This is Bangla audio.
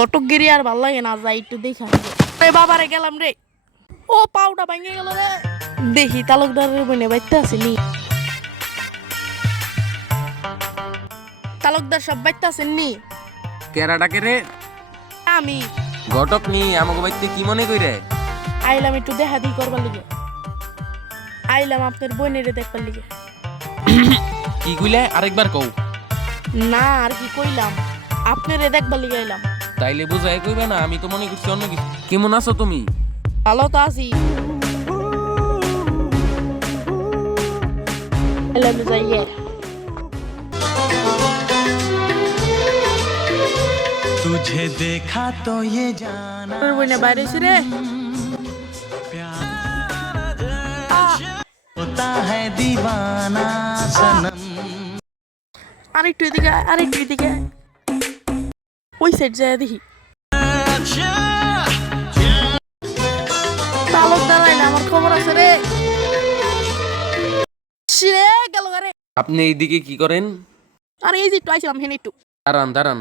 চটকগিরি আর ভাল লাগে না, যাই একটু দেখা রে বাবারে গেলাম রে। ও পাউটা ভাঙে গেল রে। দেখি তালুকদারের বইনে বাইতে আসেনি। তালুকদার সব বাইতে আসেননি? কেরাটাকে রে আমি ঘটক নি আমাকে বাইতে কি মনে কইরে? আইলাম একটু দেখা দি করবার লিগে। আইলাম আপনার বইনেরে দেখবার লিগে। কি কইলে আরেকবার কও। না আর কি কইলাম, আপনারে দেখবার লিগে আইলাম। তাইলে বুঝাই কইবে না, আমি তো মনে করছি অন্য কিছু। কেমন আছো তুমি? ভালো তো আছি। আইলাম যাইয়ে। तुझे देखा तो ये जाना তোর বইনে বাইরে এসে রে। होता है दीवाना सनम। আরেকটু এদিকে আয়, আরেকটু এদিকে আয়। ওই সাইড যায় দেখি। তালুকদার আইলে আমার খবর আছে রে। রে গেল রে। আপনি এইদিকে কি করেন? আরে এই যে একটু আইছিলাম হেন একটু। দাঁড়ান দাঁড়ান।